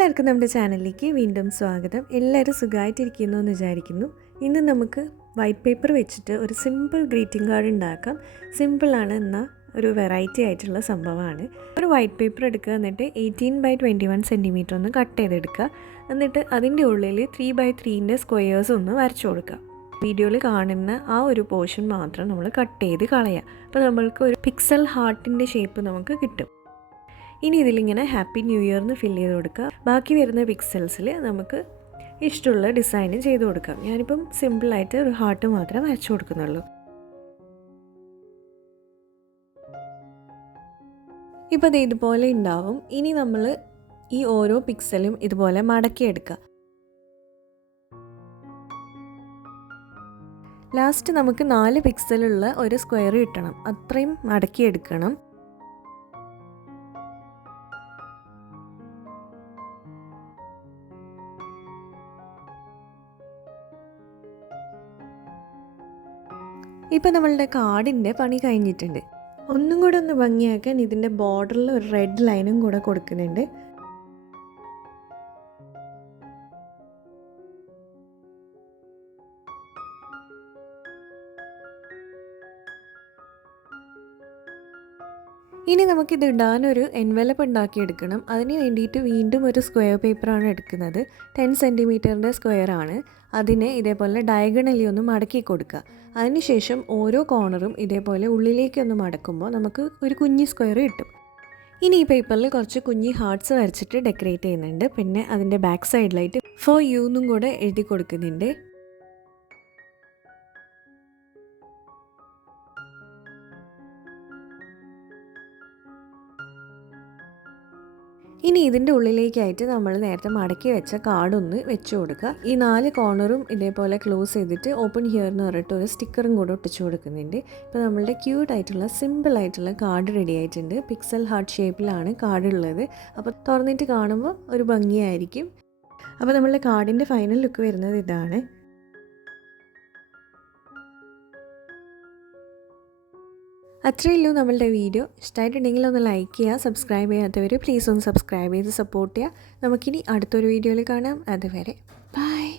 എല്ലാവർക്കും നമ്മുടെ ചാനലിലേക്ക് വീണ്ടും സ്വാഗതം. എല്ലാവരും സുഖമായിട്ടിരിക്കുന്നു എന്ന് വിചാരിക്കുന്നു. ഇന്ന് നമുക്ക് വൈറ്റ് പേപ്പർ വെച്ചിട്ട് ഒരു സിമ്പിൾ ഗ്രീറ്റിംഗ് കാർഡ് ഉണ്ടാക്കാം. സിമ്പിളാണ് എന്നാൽ ഒരു വെറൈറ്റി ആയിട്ടുള്ള സംഭവമാണ്. ഒരു വൈറ്റ് പേപ്പർ എടുക്കുക, എന്നിട്ട് 18x21 സെൻറ്റിമീറ്റർ ഒന്ന് കട്ട് ചെയ്തെടുക്കുക. എന്നിട്ട് അതിൻ്റെ ഉള്ളിൽ 3x3 സ്ക്വയേഴ്സ് ഒന്ന് വരച്ചു കൊടുക്കുക. വീഡിയോയിൽ കാണുന്ന ആ ഒരു പോർഷൻ മാത്രം നമ്മൾ കട്ട് ചെയ്ത് കളയുക. അപ്പോൾ നമ്മൾക്ക് ഒരു പിക്സൽ ഹാർട്ടിൻ്റെ ഷേപ്പ് നമുക്ക് കിട്ടും. ഇനി ഇതിലിങ്ങനെ ഹാപ്പി ന്യൂ ഇയർ എന്ന് ഫില്ല് ചെയ്ത് കൊടുക്കുക. ബാക്കി വരുന്ന പിക്സൽസിൽ നമുക്ക് ഇഷ്ടമുള്ള ഡിസൈൻ ചെയ്ത് കൊടുക്കാം. ഞാനിപ്പം സിമ്പിളായിട്ട് ഒരു ഹാർട്ട് മാത്രമേ വരച്ചു കൊടുക്കുന്നുള്ളൂ. ഇപ്പോൾ അത് ഇതുപോലെ ഉണ്ടാവും. ഇനി നമ്മൾ ഈ ഓരോ പിക്സലും ഇതുപോലെ മടക്കിയെടുക്കുക. ലാസ്റ്റ് നമുക്ക് 4 പിക്സലുള്ള ഒരു സ്ക്വയർ കിട്ടണം. അത്രയും മടക്കിയെടുക്കണം. ഇപ്പോൾ നമ്മളുടെ കാർഡിൻ്റെ പണി കഴിഞ്ഞിട്ടുണ്ട്. ഒന്നും കൂടെ ഒന്ന് ഭംഗിയാക്കാൻ ഇതിൻ്റെ ബോർഡറിൽ ഒരു റെഡ് ലൈനും കൂടെ കൊടുക്കുന്നുണ്ട്. ഇനി നമുക്കിത് ഇടാനൊരു എൻവലപ്പ് ഉണ്ടാക്കിയെടുക്കണം. അതിന് വേണ്ടിയിട്ട് വീണ്ടും ഒരു സ്ക്വയർ പേപ്പറാണ് എടുക്കുന്നത്. 10 സെൻറ്റിമീറ്ററിൻ്റെ സ്ക്വയറാണ്. അതിനെ ഇതേപോലെ ഡയഗണലി ഒന്ന് മടക്കി കൊടുക്കുക. അതിനുശേഷം ഓരോ കോർണറും ഇതേപോലെ ഉള്ളിലേക്കൊന്ന് മടക്കുമ്പോൾ നമുക്ക് ഒരു കുഞ്ഞി സ്ക്വയർ കിട്ടും. ഇനി ഈ പേപ്പറിൽ കുറച്ച് കുഞ്ഞി ഹാർട്ട്സ് വരച്ചിട്ട് ഡെക്കറേറ്റ് ചെയ്യുന്നുണ്ട്. പിന്നെ അതിൻ്റെ ബാക്ക് സൈഡിലായിട്ട് ഫോർ യു എന്നും കൂടെ എഴുതി കൊടുക്കുന്നുണ്ട്. ഇനി ഇതിൻ്റെ ഉള്ളിലേക്കായിട്ട് നമ്മൾ നേരത്തെ മടക്കി വെച്ച കാർഡൊന്ന് വെച്ച് കൊടുക്കുക. ഈ 4 കോർണറും ഇതേപോലെ ക്ലോസ് ചെയ്തിട്ട് ഓപ്പൺ ഹിയർ എന്ന് പറഞ്ഞിട്ട് ഒരു സ്റ്റിക്കറും കൂടെ ഒട്ടിച്ചു കൊടുക്കുന്നുണ്ട്. ഇപ്പോൾ നമ്മളുടെ ക്യൂട്ടായിട്ടുള്ള സിമ്പിളായിട്ടുള്ള കാർഡ് റെഡി ആയിട്ടുണ്ട്. പിക്സൽ ഹാർട്ട് ഷേപ്പിലാണ് കാർഡ് ഉള്ളത്. അപ്പോൾ തുറന്നിട്ട് കാണുമ്പോൾ ഒരു ഭംഗിയായിരിക്കും. അപ്പോൾ നമ്മളുടെ കാർഡിൻ്റെ ഫൈനൽ ലുക്ക് വരുന്നത് ഇതാണ്. അത്രയേ ഉള്ളൂ നമ്മളുടെ വീഡിയോ. ഇഷ്ടമായിട്ടുണ്ടെങ്കിൽ ഒന്ന് ലൈക്ക് ചെയ്യുക. സബ്സ്ക്രൈബ് ചെയ്യാത്തവർ പ്ലീസ് ഒന്ന് സബ്സ്ക്രൈബ് ചെയ്ത് സപ്പോർട്ട് ചെയ്യുക. നമുക്കിനി അടുത്തൊരു വീഡിയോയിൽ കാണാം. അതുവരെ ബൈ.